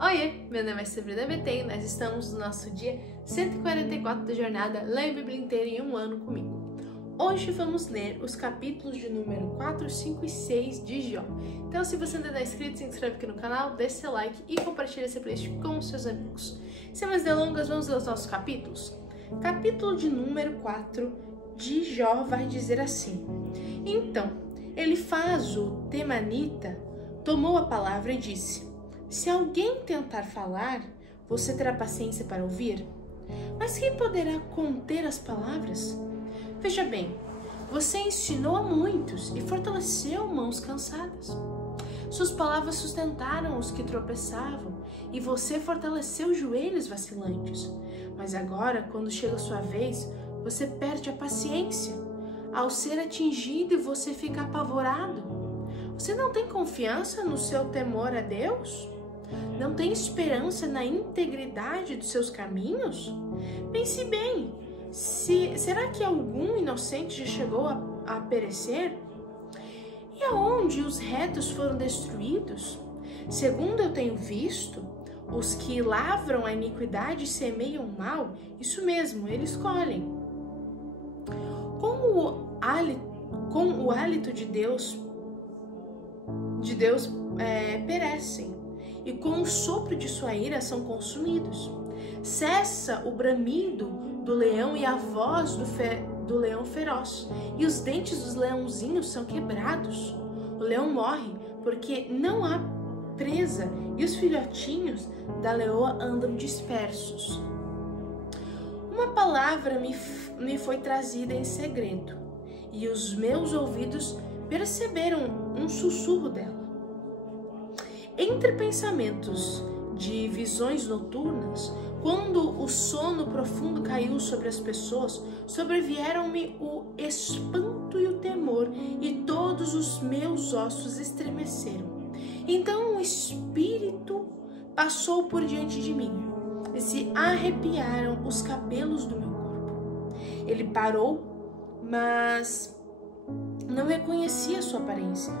Oiê, meu nome é Sabrina Betém e nós estamos no nosso dia 144 da jornada Leia a Bíblia inteira em um ano comigo. Hoje vamos ler os capítulos de número 4, 5 e 6 de Jó. Então, se você ainda não é inscrito, se inscreve aqui no canal, deixe seu like e compartilhe essa playlist com os seus amigos. Sem mais delongas, vamos ler os nossos capítulos? Capítulo de número 4 de Jó vai dizer assim: Então, Elifaz o Temanita tomou a palavra e disse: Se alguém tentar falar, você terá paciência para ouvir? Mas quem poderá conter as palavras? Veja bem, você ensinou a muitos e fortaleceu mãos cansadas. Suas palavras sustentaram os que tropeçavam e você fortaleceu joelhos vacilantes. Mas agora, quando chega a sua vez, você perde a paciência. Ao ser atingido, você fica apavorado. Você não tem confiança no seu temor a Deus? Não tem esperança na integridade dos seus caminhos? Pense bem, será que algum inocente já chegou a perecer? E aonde os retos foram destruídos? Segundo eu tenho visto, os que lavram a iniquidade e semeiam o mal, isso mesmo, eles colhem. Com o hálito de Deus perecem, e com o sopro de sua ira são consumidos. Cessa o bramido do leão e a voz do leão feroz, e os dentes dos leãozinhos são quebrados. O leão morre porque não há presa, e os filhotinhos da leoa andam dispersos. Uma palavra me foi trazida em segredo, e os meus ouvidos perceberam um sussurro dela. Entre pensamentos de visões noturnas, quando o sono profundo caiu sobre as pessoas, sobrevieram-me o espanto e o temor, e todos os meus ossos estremeceram. Então o Espírito passou por diante de mim, e se arrepiaram os cabelos do meu corpo. Ele parou, mas não reconhecia sua aparência.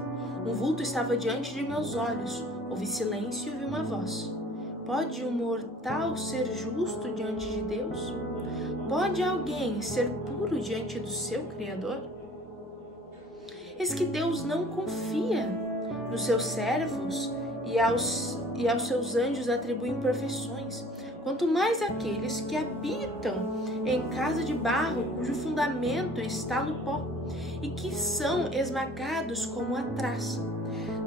Um vulto estava diante de meus olhos. Houve silêncio e ouvi uma voz. Pode um mortal ser justo diante de Deus? Pode alguém ser puro diante do seu Criador? Eis que Deus não confia nos seus servos e aos seus anjos atribui imperfeições, quanto mais aqueles que habitam em casa de barro, cujo fundamento está no pó, e que são esmagados como a traça.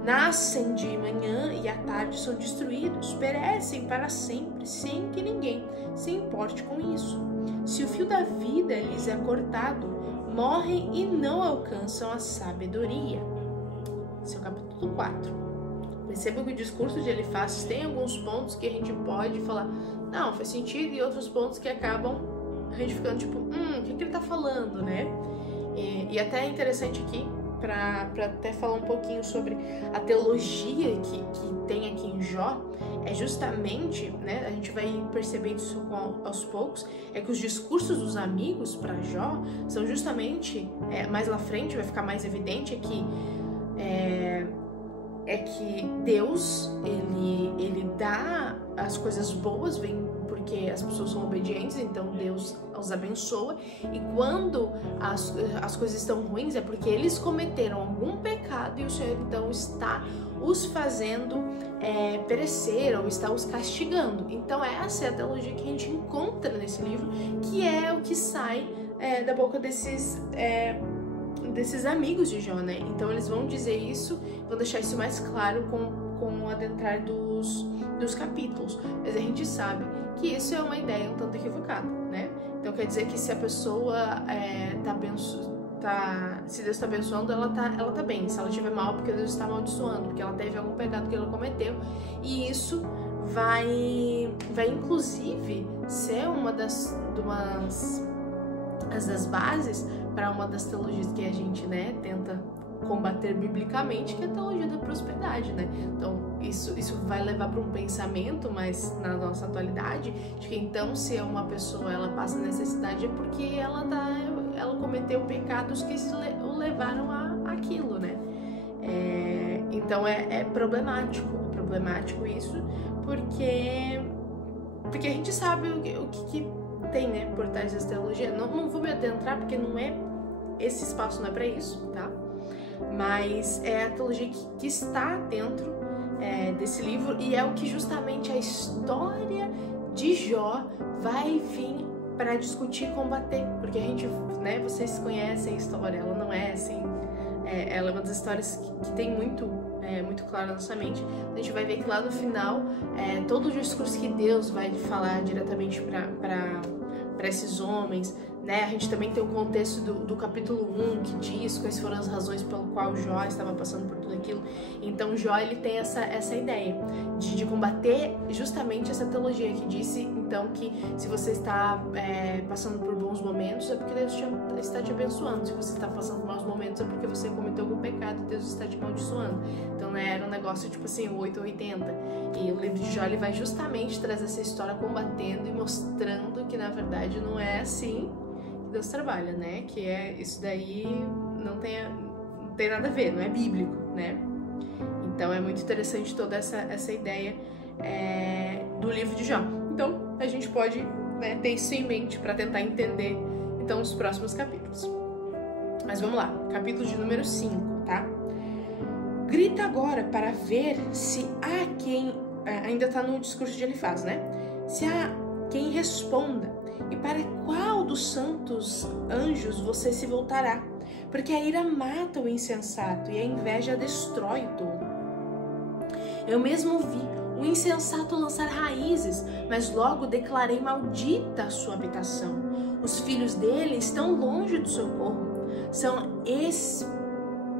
Nascem de manhã e à tarde são destruídos, perecem para sempre, sem que ninguém se importe com isso. Se o fio da vida lhes é cortado, morrem e não alcançam a sabedoria. Esse é o capítulo 4. Perceba que o discurso de Elifaz tem alguns pontos que a gente pode falar, não, faz sentido, e outros pontos que acabam a gente ficando tipo, o que ele tá falando, né? E até é interessante aqui, para até falar um pouquinho sobre a teologia que tem aqui em Jó, é justamente, né, a gente vai perceber isso aos poucos, é que os discursos dos amigos para Jó são justamente, mais lá frente vai ficar mais evidente, é que Deus, ele dá as coisas boas, vem porque as pessoas são obedientes, então Deus os abençoa, e quando as coisas estão ruins é porque eles cometeram algum pecado e o Senhor então está os fazendo perecer ou está os castigando. Então essa é a teologia que a gente encontra nesse livro, que é o que sai da boca desses amigos de Jó, né? Então eles vão dizer isso, vão deixar isso mais claro com o adentrar dos capítulos. Mas a gente sabe que isso é uma ideia um tanto equivocada, né? Então quer dizer que se a pessoa se Deus está abençoando, ela tá bem. Se ela estiver mal, porque Deus está amaldiçoando, porque ela teve algum pecado que ela cometeu. E isso vai inclusive ser uma das bases para uma das teologias que a gente, né, tenta combater biblicamente, que é a teologia da prosperidade, né? Então isso vai levar para um pensamento, mas na nossa atualidade, de que então se uma pessoa ela passa necessidade é porque ela cometeu pecados que o levaram a aquilo, né? Então é problemático problemático isso, porque a gente sabe o que tem, né, por trás dessa teologia. Não vou me adentrar porque não é esse espaço, não é para isso, tá? Mas é a teologia que está dentro desse livro, e é o que justamente a história de Jó vai vir para discutir e combater, porque a gente, né, vocês conhecem a história, ela não é assim, ela é uma das histórias que tem muito claro na nossa mente. A gente vai ver que lá no final, todo o discurso que Deus vai falar diretamente para esses homens, né? A gente também tem o contexto do capítulo 1, que diz quais foram as razões pelo qual Jó estava passando por tudo aquilo. Então Jó, ele tem essa ideia de combater justamente essa teologia que disse, então, que se você está passando por bons momentos é porque Deus está te abençoando. Se você está passando por maus momentos é porque você cometeu algum pecado e Deus está te amaldiçoando. Então, né, era um negócio tipo assim, 8 ou 80. E o livro de Jó, ele vai justamente trazer essa história combatendo e mostrando que, na verdade, não é assim que Deus trabalha, né? Que isso daí não tem nada a ver, não é bíblico, né? Então é muito interessante toda essa ideia do livro de Jó. Então a gente pode, né, ter isso em mente para tentar entender então os próximos capítulos. Mas vamos lá, capítulo de número 5, tá? Grita agora para ver se há quem... ainda está no discurso de Elifaz, né? Se há quem responda, e para qual dos santos anjos você se voltará? Porque a ira mata o insensato e a inveja destrói o tolo. Eu mesmo vi o insensato lançar raízes, mas logo declarei maldita a sua habitação. Os filhos dele estão longe do socorro, são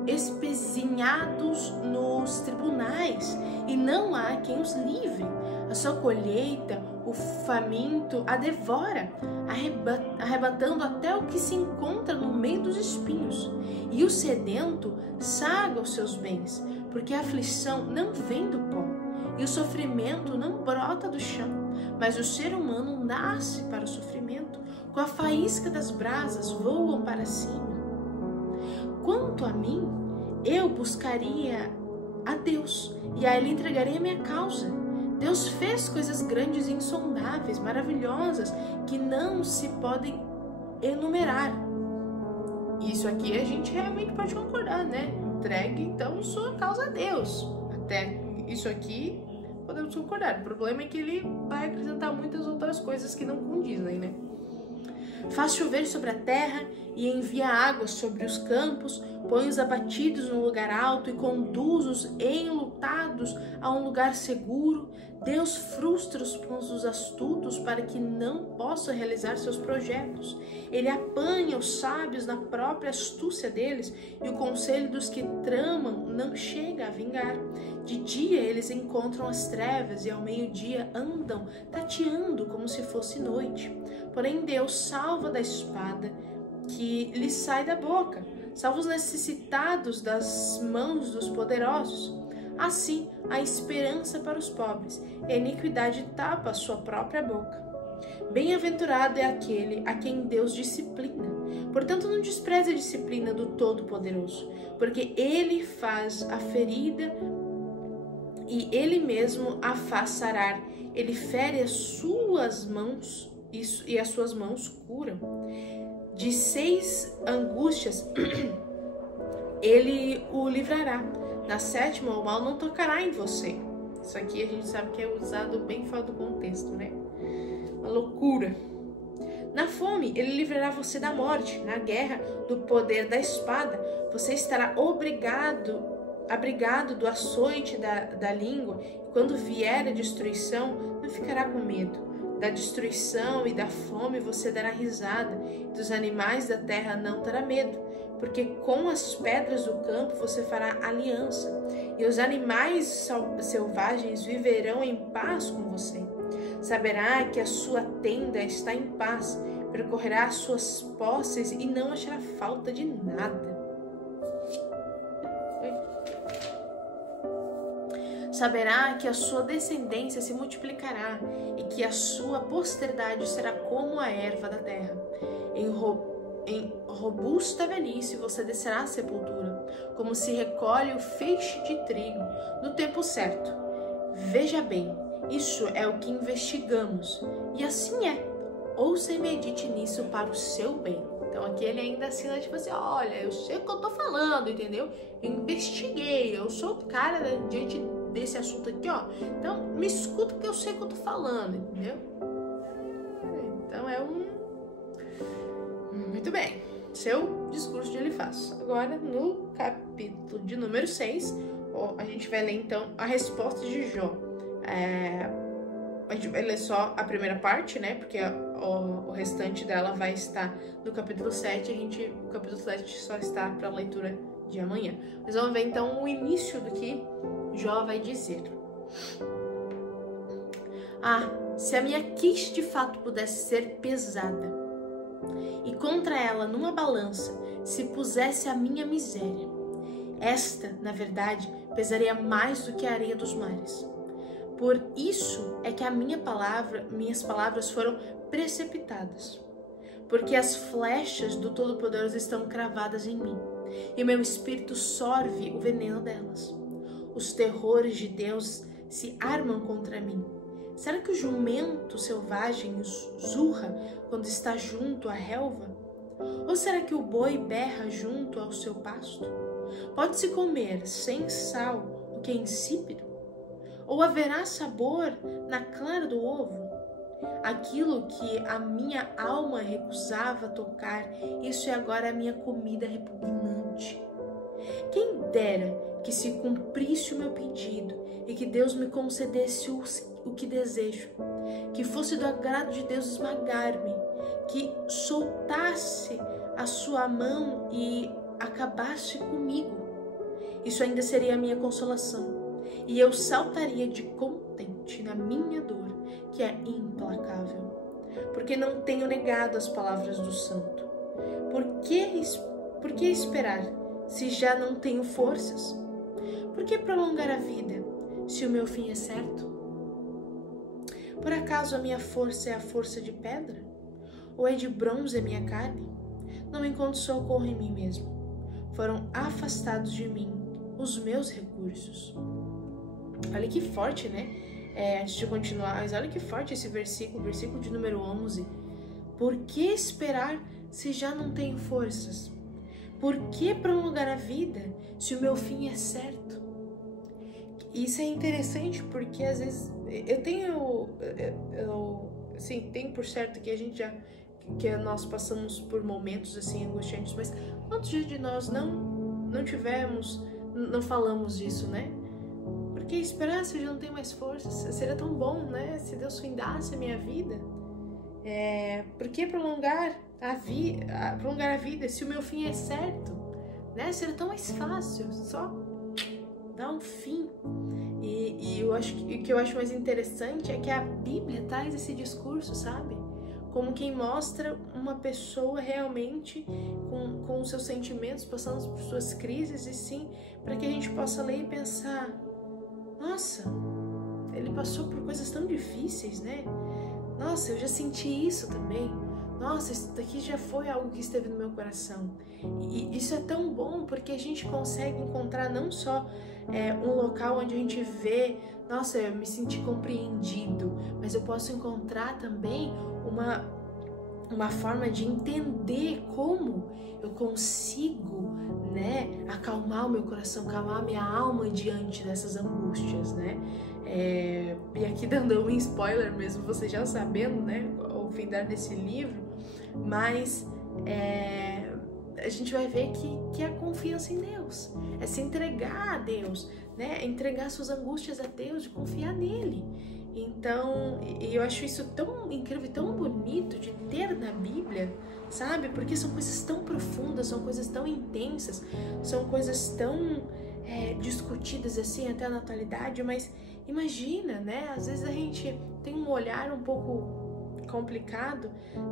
espezinhados nos tribunais, e não há quem os livre. A sua colheita, o faminto a devora, arrebatando até o que se encontra no meio dos espinhos. E o sedento saga os seus bens, porque a aflição não vem do pó, e o sofrimento não brota do chão, mas o ser humano nasce para o sofrimento. Com a faísca das brasas voam para cima. Quanto a mim, eu buscaria a Deus, e a Ele entregarei a minha causa. Deus fez coisas grandes e insondáveis, maravilhosas, que não se podem enumerar. Isso aqui a gente realmente pode concordar, né? Entregue, então, sua causa a Deus. Até isso aqui podemos concordar. O problema é que ele vai acrescentar muitas outras coisas que não condizem, né? Faz chover sobre a terra e envia água sobre os campos, põe os abatidos num lugar alto e conduz os enlutados a um lugar seguro. Deus frustra os planos dos astutos para que não possam realizar seus projetos. Ele apanha os sábios na própria astúcia deles, e o conselho dos que tramam não chega a vingar. De dia eles encontram as trevas, e ao meio-dia andam tateando como se fosse noite. Porém Deus salva da espada que lhes sai da boca, salva os necessitados das mãos dos poderosos. Assim, há esperança para os pobres, e a iniquidade tapa a sua própria boca. Bem-aventurado é aquele a quem Deus disciplina. Portanto, não despreze a disciplina do Todo-Poderoso, porque Ele faz a ferida e Ele mesmo a faz sarar. Ele fere as suas mãos e as suas mãos curam. De 6 angústias Ele o livrará. Na 7ª, o mal não tocará em você. Isso aqui a gente sabe que é usado bem fora do contexto, né? Uma loucura. Na fome, ele livrará você da morte. Na guerra, do poder da espada. Você estará abrigado do açoite da língua. E quando vier a destruição, não ficará com medo. Da destruição e da fome você dará risada. Dos animais da terra não terá medo. Porque com as pedras do campo você fará aliança, e os animais selvagens viverão em paz com você. Saberá que a sua tenda está em paz, percorrerá as suas posses e não achará falta de nada. Saberá que a sua descendência se multiplicará e que a sua posteridade será como a erva da terra. Em robusta velhice você descerá à sepultura, como se recolhe o feixe de trigo no tempo certo. Veja bem, isso é o que investigamos, e assim é. Ouça e medite nisso para o seu bem. Então aqui ele ainda assina tipo assim, olha, eu sei o que eu tô falando, entendeu? Eu investiguei, eu sou o cara diante desse assunto aqui, ó. Então me escuta que eu sei o que eu tô falando, entendeu? Então é muito bem, seu discurso de Elifaz. Agora no capítulo de número 6, a gente vai ler então a resposta de Jó. A gente vai ler só a primeira parte, né? Porque o restante dela vai estar no capítulo 7. O capítulo 7 só está para a leitura de amanhã. Mas vamos ver então o início do que Jó vai dizer. Se a minha queixa de fato pudesse ser pesada, e contra ela numa balança se pusesse a minha miséria, esta, na verdade, pesaria mais do que a areia dos mares. Por isso é que minhas palavras foram precipitadas, porque as flechas do Todo-Poderoso estão cravadas em mim, e meu espírito sorve o veneno delas. Os terrores de Deus se armam contra mim. Será que o jumento selvagem zurra quando está junto à relva? Ou será que o boi berra junto ao seu pasto? Pode-se comer sem sal o que é insípido? Ou haverá sabor na clara do ovo? Aquilo que a minha alma recusava tocar, isso é agora a minha comida repugnante. Quem dera que se cumprisse o meu pedido e que Deus me concedesse o que desejo, que fosse do agrado de Deus esmagar-me, que soltasse a sua mão e acabasse comigo. Isso ainda seria a minha consolação. E eu saltaria de contente na minha dor, que é implacável, porque não tenho negado as palavras do santo. Por que esperar, se já não tenho forças? Por que prolongar a vida, se o meu fim é certo? Por acaso a minha força é a força de pedra? Ou é de bronze a minha carne? Não encontro socorro em mim mesmo. Foram afastados de mim os meus recursos. Olha que forte, né? Antes de continuar, mas olha que forte esse versículo de número 11. Por que esperar se já não tenho forças? Por que prolongar a vida se o meu fim é certo? Isso é interessante porque às vezes eu tenho por certo que nós passamos por momentos assim angustiantes, mas quantos dias de nós não falamos isso, né? Porque esperar se eu já não tenho mais forças, seria tão bom, né? Se Deus findasse a minha vida. Por que prolongar a vida se o meu fim é certo? Né? Seria tão mais fácil, só dar um fim. E eu acho que o que eu acho mais interessante é que a Bíblia traz esse discurso, sabe? Como quem mostra uma pessoa realmente com os seus sentimentos, passando por suas crises, e sim, para que a gente possa ler e pensar: nossa, ele passou por coisas tão difíceis, né? Nossa, eu já senti isso também. Nossa, isso daqui já foi algo que esteve no meu coração. E isso é tão bom porque a gente consegue encontrar não só um local onde a gente vê, nossa, eu me senti compreendido, mas eu posso encontrar também uma forma de entender como eu consigo, né, acalmar o meu coração, acalmar a minha alma diante dessas angústias, né? E aqui dando um spoiler mesmo, você já sabendo, né, o findar desse livro, mas a gente vai ver que é a confiança em Deus, é se entregar a Deus, né? É entregar suas angústias a Deus, de confiar nele. Então, eu acho isso tão incrível e tão bonito de ter na Bíblia, sabe? Porque são coisas tão profundas, são coisas tão intensas, são coisas tão discutidas assim até na atualidade, mas imagina, né? Às vezes a gente tem um olhar um pouco complicado,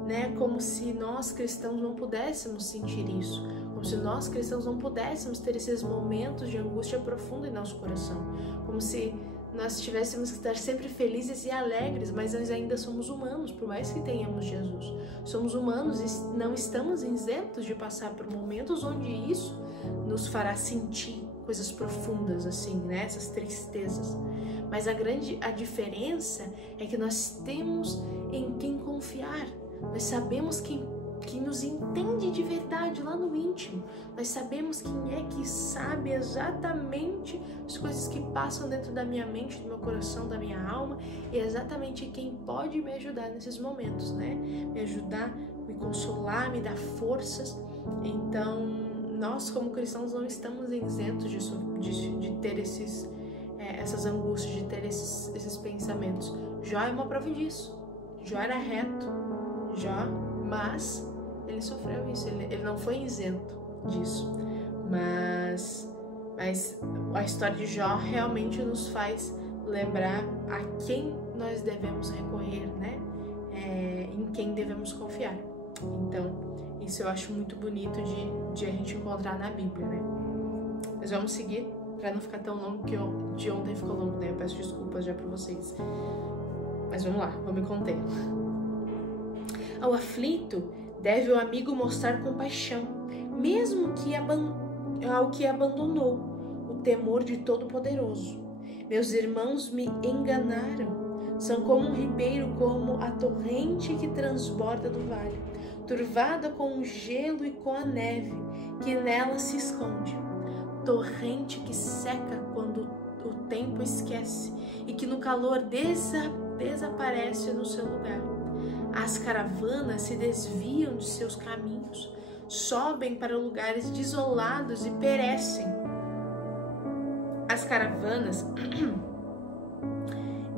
né? Como se nós cristãos não pudéssemos sentir isso, como se nós cristãos não pudéssemos ter esses momentos de angústia profunda em nosso coração, como se nós tivéssemos que estar sempre felizes e alegres, mas nós ainda somos humanos, por mais que tenhamos Jesus. Somos humanos e não estamos isentos de passar por momentos onde isso nos fará sentir coisas profundas, assim, né? Essas tristezas. Mas a diferença é que nós temos em quem confiar. Nós sabemos quem nos entende de verdade lá no íntimo. Nós sabemos quem é que sabe exatamente as coisas que passam dentro da minha mente, do meu coração, da minha alma, e exatamente quem pode me ajudar nesses momentos, né? Me ajudar, me consolar, me dar forças. Então, nós como cristãos não estamos isentos de ter essas angústias, de ter esses pensamentos. Jó é uma prova disso. Jó era reto, mas ele sofreu isso, ele não foi isento disso. Mas a história de Jó realmente nos faz lembrar a quem nós devemos recorrer, né? Em quem devemos confiar. Então, isso eu acho muito bonito de a gente encontrar na Bíblia, né? Mas vamos seguir, para não ficar tão longo, que de ontem ficou longo, né? Eu peço desculpas já para vocês. Mas vamos lá, vou me conter. Ao aflito, deve o amigo mostrar compaixão, mesmo ao que abandonou o temor de Todo-Poderoso. Meus irmãos me enganaram, são como um ribeiro, como a torrente que transborda do vale, turvada com o gelo e com a neve que nela se esconde. Torrente que seca quando o tempo esquece e que no calor desaparece no seu lugar. As caravanas se desviam de seus caminhos, sobem para lugares desolados e perecem. As caravanas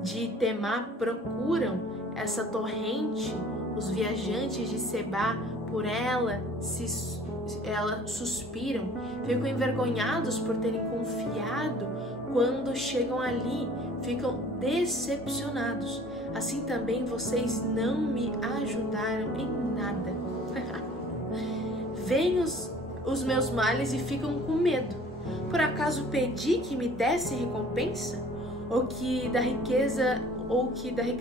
de Temá procuram essa torrente, os viajantes de Sebá por ela suspiram, ficam envergonhados por terem confiado. Quando chegam ali, ficam decepcionados. Assim também vocês não me ajudaram em nada. Veem os meus males e ficam com medo. Por acaso pedi que me desse recompensa? Ou que da riqueza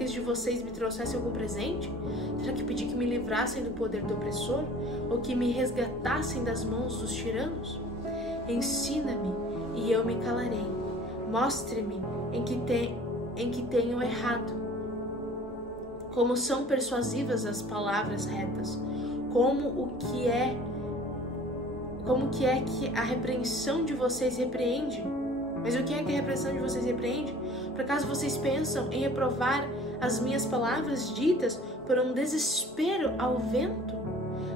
de vocês me trouxesse algum presente? Será que pedi que me livrassem do poder do opressor? Ou que me resgatassem das mãos dos tiranos? Ensina-me e eu me calarei. Mostre-me em que tenho errado. Como são persuasivas as palavras retas. Como que é que a repreensão de vocês repreende? Mas o que é que a repreensão de vocês repreende? Por acaso vocês pensam em reprovar as minhas palavras ditas por um desespero ao vento?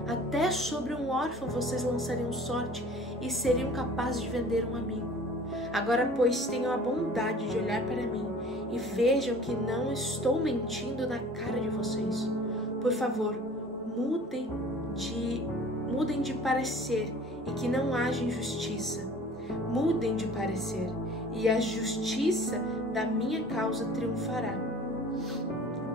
Até sobre um órfão vocês lançariam sorte e seriam capazes de vender um amigo. Agora, pois, tenham a bondade de olhar para mim e vejam que não estou mentindo na cara de vocês. Por favor, mudem de parecer e que não haja injustiça. Mudem de parecer e a justiça da minha causa triunfará.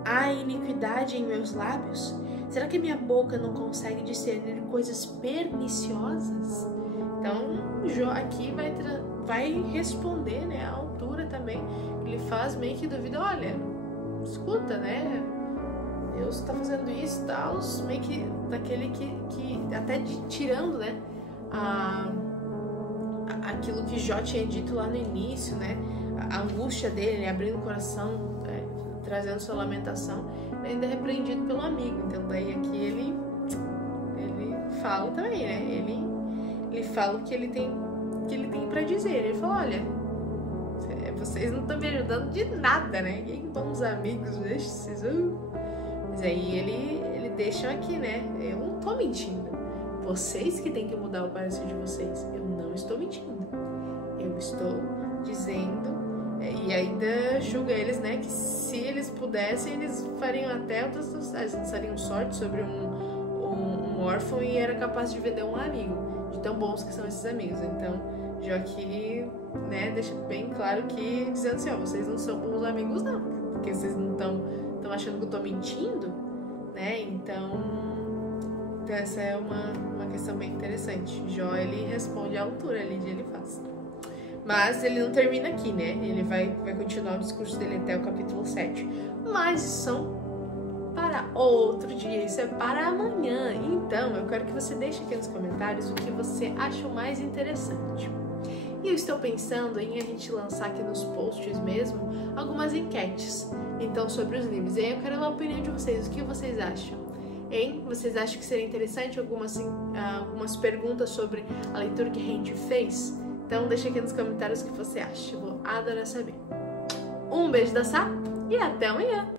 Há iniquidade em meus lábios? Será que minha boca não consegue discernir coisas perniciosas? Então, Jó aqui vai responder, né, à altura também. Ele faz meio que duvida, olha, escuta, né, Deus tá fazendo isso e tal, meio que daquele que até tirando, né, aquilo que Jó tinha dito lá no início, né, a angústia dele, ele abrindo o coração, trazendo sua lamentação, ainda é repreendido pelo amigo. Então daí aqui ele fala também, né, ele fala o que ele tem para dizer. Ele fala, olha, vocês não estão me ajudando de nada, né? Que bons amigos, deixa vocês. Mas aí ele deixa aqui, né? Eu não tô mentindo. Vocês que têm que mudar o parecer de vocês. Eu não estou mentindo. Eu estou dizendo, e ainda julga eles, né? Que se eles pudessem, eles fariam até outras sociedades. Eles fariam sorte sobre um órfão e era capaz de vender um amigo. De tão bons que são esses amigos. Então, Jó aqui, né, deixa bem claro que, dizendo assim, ó, vocês não são bons amigos não, porque vocês não estão achando que eu tô mentindo, né, então essa é uma questão bem interessante. Jó, ele responde à altura ali de ele faz. Mas ele não termina aqui, né, ele vai continuar o discurso dele até o capítulo 7, mas são para outro dia, isso é para amanhã. Então, eu quero que você deixe aqui nos comentários o que você acha mais interessante. E eu estou pensando em a gente lançar aqui nos posts mesmo algumas enquetes, então, sobre os livros. E aí eu quero a opinião de vocês, o que vocês acham? Hein? Vocês acham que seria interessante algumas perguntas sobre a leitura que a gente fez? Então deixa aqui nos comentários o que você acha, eu vou adorar saber. Um beijo da Sá e até amanhã!